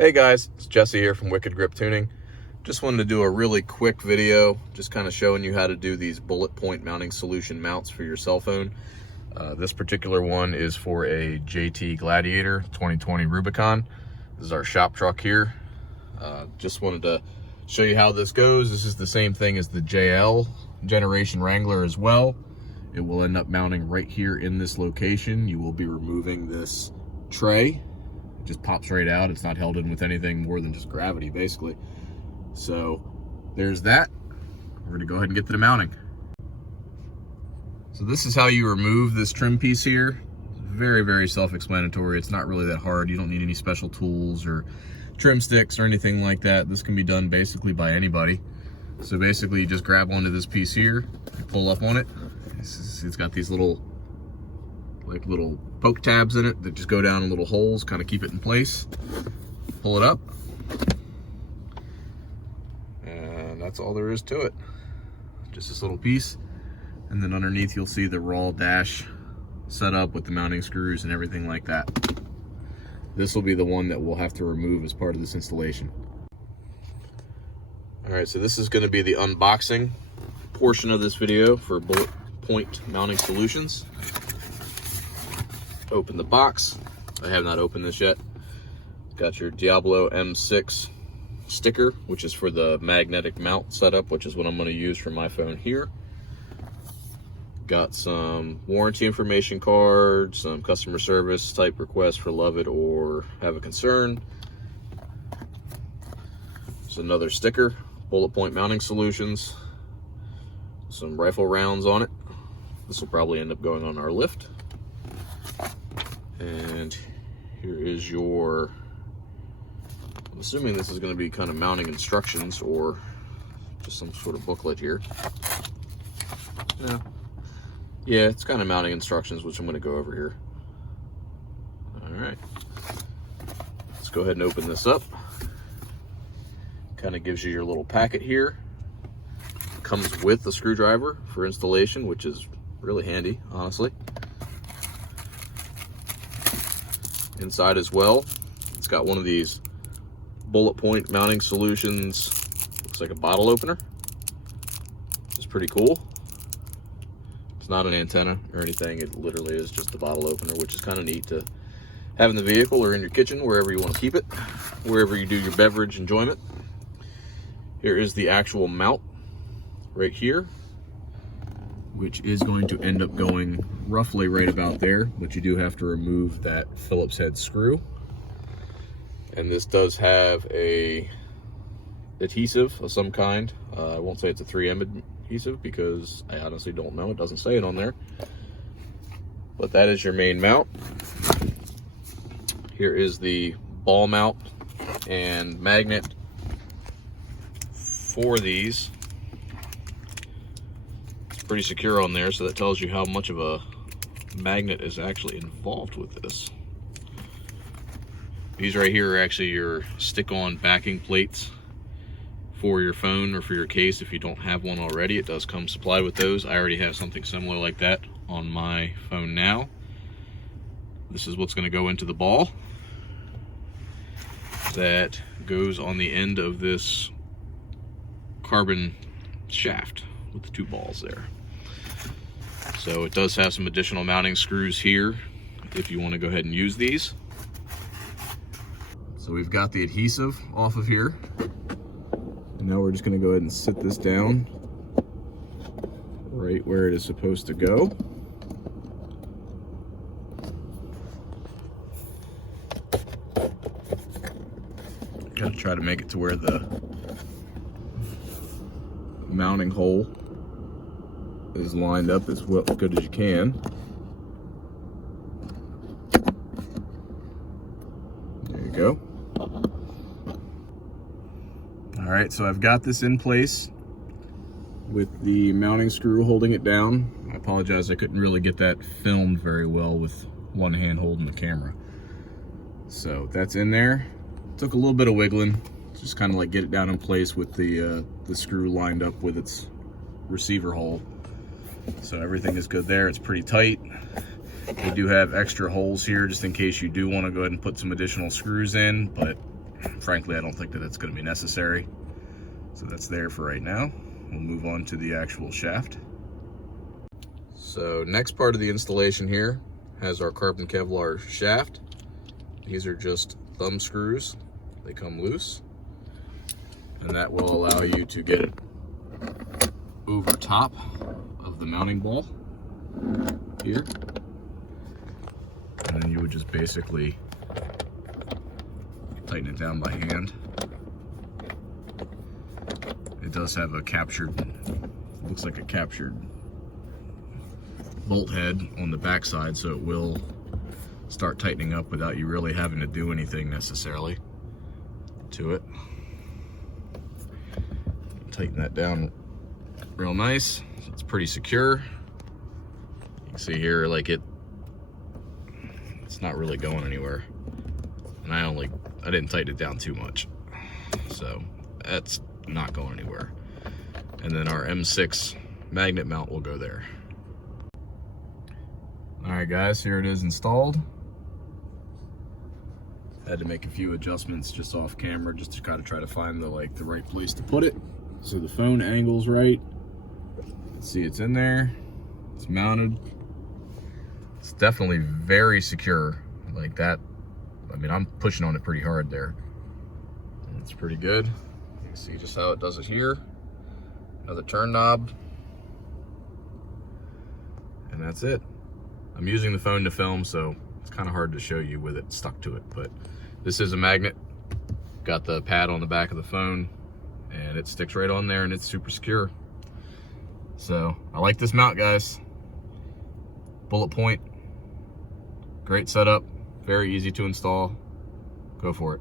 Hey guys, it's Jesse here from Wicked Grip Tuning. Just wanted to do a really quick video, just kind of showing you how to do these bullet point mounting solution mounts for your cell phone. This particular one is for a JT Gladiator 2020 Rubicon. This is our shop truck here. Just wanted to show you how this goes. This is the same thing as the JL generation Wrangler as well. It will end up mounting right here in this location. You will be removing this tray. It just pops right out. It's not held in with anything more than just gravity, basically. So there's that. We're gonna go ahead and get to the mounting. So this is how you remove this trim piece here. It's very, very self-explanatory. It's not really that hard. You don't need any special tools or trim sticks or anything like that. This can be done basically by anybody. So basically you just grab onto this piece here, pull up on it. It's got these little poke tabs in it that just go down in little holes, kind of keep it in place. Pull it up. And that's all there is to it. Just this little piece. And then underneath you'll see the raw dash set up with the mounting screws and everything like that. This will be the one that we'll have to remove as part of this installation. All right, so this is going to be the unboxing portion of this video for Bulletpoint mounting solutions. Open the box. I have not opened this yet. Got your Diablo M6 sticker, which is for the magnetic mount setup, which is what I'm going to use for my phone here. Got some warranty information card, some customer service type requests for love it or have a concern. There's another sticker, Bulletpoint mounting solutions, some rifle rounds on it. This will probably end up going on our lift. And here is your, I'm assuming this is going to be kind of mounting instructions or just some sort of booklet here. Yeah, it's kind of mounting instructions, which I'm going to go over here. All right, let's go ahead and open this up. Kind of gives you your little packet here. Comes with a screwdriver for installation, which is really handy, honestly. Inside as well, it's got one of these Bulletpoint mounting solutions. Looks like a bottle opener. It's pretty cool. It's not an antenna or anything. It literally is just the bottle opener, which is kind of neat to have in the vehicle or in your kitchen, wherever you want to keep it, wherever you do your beverage enjoyment. Here is the actual mount right here, which is going to end up going roughly right about there, but you do have to remove that Phillips head screw. And this does have a adhesive of some kind. I won't say it's a 3M adhesive because I honestly don't know. It doesn't say it on there. But that is your main mount. Here is the ball mount and magnet for these. Pretty secure on there, so that tells you how much of a magnet is actually involved with this. These right here are actually your stick-on backing plates for your phone or for your case if you don't have one already. It does come supplied with those. I already have something similar like that on my phone now. This is what's going to go into the ball that goes on the end of this carbon shaft with the two balls there. So it does have some additional mounting screws here if you want to go ahead and use these. So we've got the adhesive off of here. And now we're just going to go ahead and sit this down right where it is supposed to go. Got to try to make it to where the mounting hole is lined up as well, good as you can. There you go. All right, so I've got this in place with the mounting screw holding it down. I apologize, I couldn't really get that filmed very well with one hand holding the camera. So that's in there. Took a little bit of wiggling, just kind of like get it down in place with the screw lined up with its receiver hole. So everything is good there. It's pretty tight. We do have extra holes here just in case you do want to go ahead and put some additional screws in, but frankly, I don't think that it's going to be necessary. So that's there for right now. We'll move on to the actual shaft. So next part of the installation here has our carbon Kevlar shaft. These are just thumb screws. They come loose. And that will allow you to get it over top of the mounting ball here. And then you would just basically tighten it down by hand. It does have a captured, looks like a captured bolt head on the back side, so it will start tightening up without you really having to do anything necessarily to it. Tighten that down real nice. So it's pretty secure. You can see here, like it's not really going anywhere. And I didn't tighten it down too much. So that's not going anywhere. And then our M6 magnet mount will go there. All right, guys, here it is installed. Had to make a few adjustments just off camera just to kind of try to find the right place to put it. So the phone angle's right. See, it's in there. It's mounted. It's definitely very secure. Like that. I mean, I'm pushing on it pretty hard there. It's pretty good. You can see just how it does it here. Another turn knob. And that's it. I'm using the phone to film, so it's kind of hard to show you with it stuck to it, but this is a magnet. Got the pad on the back of the phone, and it sticks right on there, and it's super secure. So I like this mount, guys. Bulletpoint, great setup, very easy to install. Go for it.